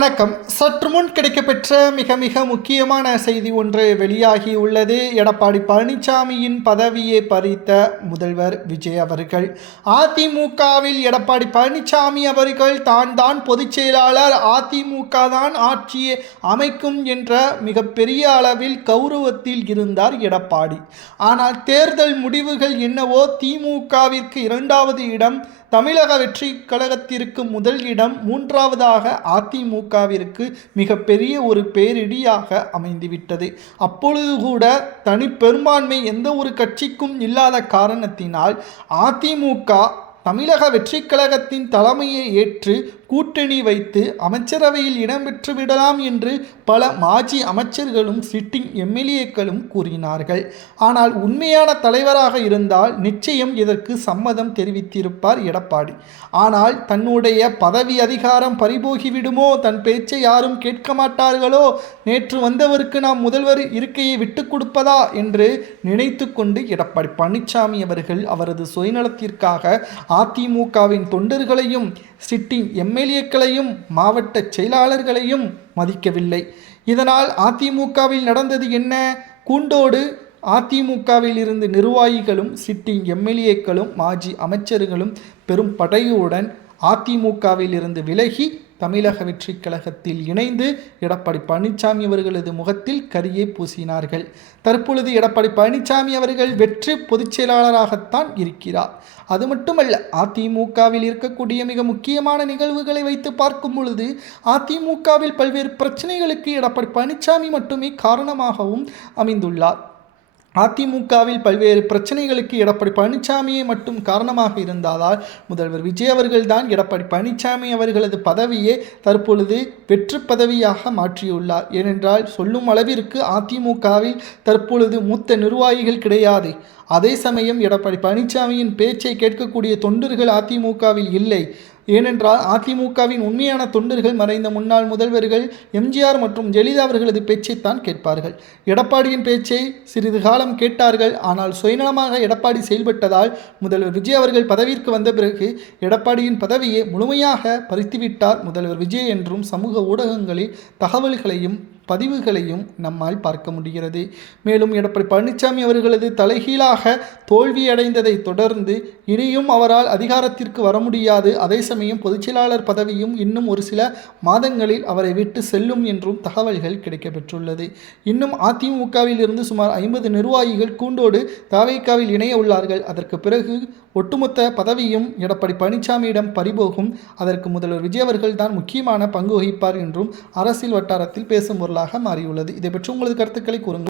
வணக்கம். சற்று முன் கிடைக்கப்பெற்ற மிக மிக முக்கியமான செய்தி ஒன்று வெளியாகி உள்ளது. எடப்பாடி பழனிசாமியின் பதவியை பறித்த முதல்வர் விஜய் அவர்கள். அதிமுகவில் எடப்பாடி பழனிசாமி அவர்கள் தான் பொதுச் செயலாளர், அதிமுக தான் ஆட்சியை அமைக்கும் என்ற மிகப்பெரிய அளவில் கௌரவத்தில் இருந்தார் எடப்பாடி. ஆனால் தேர்தல் முடிவுகள் என்னவோ திமுகவிற்கு 2வது இடம், தமிழக வெற்றி கழகத்திற்கு முதல் இடம், 3வதாக அதிமுகவிற்கு மிகப்பெரிய ஒரு பேரிடியாக அமைந்துவிட்டது. அப்பொழுது கூட தனி பெரும்பான்மை எந்த ஒரு கட்சிக்கும் இல்லாத காரணத்தினால் அதிமுக தமிழக வெற்றி கழகத்தின் தலைமையை ஏற்று கூட்டணி வைத்து அமைச்சரவையில் இடம்பெற்று விடலாம் என்று பல மாஜி அமைச்சர்களும் சிட்டிங் எம்எல்ஏக்களும் கூறினார்கள். ஆனால் உண்மையான தலைவராக இருந்தால் நிச்சயம் இதற்கு சம்மதம் தெரிவித்திருப்பார் எடப்பாடி. ஆனால் தன்னுடைய பதவி அதிகாரம் பறிபோகிவிடுமோ, தன் பேச்சை யாரும் கேட்க மாட்டார்களோ, நேற்று வந்தவருக்கு நாம் முதல்வர் இருக்கையை விட்டு கொடுப்பதா என்று நினைத்து கொண்டு எடப்பாடி பழனிசாமி அவர்கள் அவரது சுயநலத்திற்காக அதிமுகவின் தொண்டர்களையும் சிட்டிங் எம்எல்ஏக்களையும் மாவட்ட செயலாளர்களையும் மதிக்கவில்லை. இதனால் அதிமுகவில் நடந்தது என்ன? கூண்டோடு அதிமுகவில் இருந்து நிர்வாகிகளும் சிட்டிங் எம்எல்ஏக்களும் மாஜி அமைச்சர்களும் பெரும் படையுடன் அதிமுகவில் இருந்து விலகி தமிழக வெற்றி கழகத்தில் இணைந்து எடப்பாடி பழனிசாமி அவர்களது முகத்தில் கரியை பூசினார்கள். தற்பொழுது எடப்பாடி பழனிசாமி அவர்கள் வெற்றி பொதுச் செயலாளராகத்தான் இருக்கிறார். அது மட்டுமல்ல, அதிமுகவில் இருக்கக்கூடிய மிக முக்கியமான நிகழ்வுகளை வைத்து பார்க்கும் பொழுது அதிமுகவில் பல்வேறு பிரச்சனைகளுக்கு எடப்பாடி பழனிசாமி மட்டுமே காரணமாகவும் அமைந்துள்ளார். அதிமுகவில் பல்வேறு பிரச்சனைகளுக்கு எடப்பாடி பழனிசாமியை மட்டும் காரணமாக இருந்தால் முதல்வர் விஜய் அவர்கள்தான் எடப்பாடி பழனிசாமி அவர்களது பதவியை தற்பொழுது வெற்று பதவியாக மாற்றியுள்ளார். ஏனென்றால் சொல்லும் அளவிற்கு அதிமுகவில் தற்பொழுது மூத்த நிர்வாகிகள் கிடையாது. அதே சமயம் எடப்பாடி பழனிசாமியின் பேச்சை கேட்கக்கூடிய தொண்டர்கள் அதிமுகவில் இல்லை. ஏனென்றால் அதிமுகவின் உண்மையான தொண்டர்கள் மறைந்த முன்னாள் முதல்வர்கள் எம்ஜிஆர் மற்றும் ஜெயலலிதா அவர்களது பேச்சைத்தான் கேட்பார்கள். எடப்பாடியின் பேச்சை சிறிது காலம் கேட்டார்கள். ஆனால் சுயநலமாக எடப்பாடி செயல்பட்டதால் முதல்வர் விஜய் அவர்கள் பதவிக்கு வந்த பிறகு எடப்பாடியின் பதவியை முழுமையாக பறித்துவிட்டார் முதல்வர் விஜய் என்றும் சமூக ஊடகங்களில் தகவல்களையும் பதிவுகளையும் நம்மால் பார்க்க முடிகிறது. மேலும் எடப்பாடி பழனிசாமி அவர்களது தலைகீழாக தோல்வியடைந்ததை தொடர்ந்து இனியும் அவரால் அதிகாரத்திற்கு வர முடியாது. அதே சமயம் பொதுச்செயலாளர் பதவியும் இன்னும் ஒரு சில மாதங்களில் அவரை விட்டு செல்லும் என்றும் தகவல்கள் கிடைக்கப்பெற்றுள்ளது. இன்னும் அதிமுகவில் இருந்து சுமார் 50 நிர்வாகிகள் கூண்டோடு தவேகாவில் இணைய உள்ளார்கள். அதற்கு பிறகு ஒட்டுமொத்த பதவியும் எடப்பாடி பழனிசாமியிடம் பறிபோகும். அதற்கு முதல்வர் விஜய் அவர்கள் தான் முக்கியமான பங்கு வகிப்பார் என்றும் அரசியல் வட்டாரத்தில் பேசும் பொருளாக மாறியுள்ளது. இதை பற்றி உங்களது கருத்துக்களை கூறுங்கள்.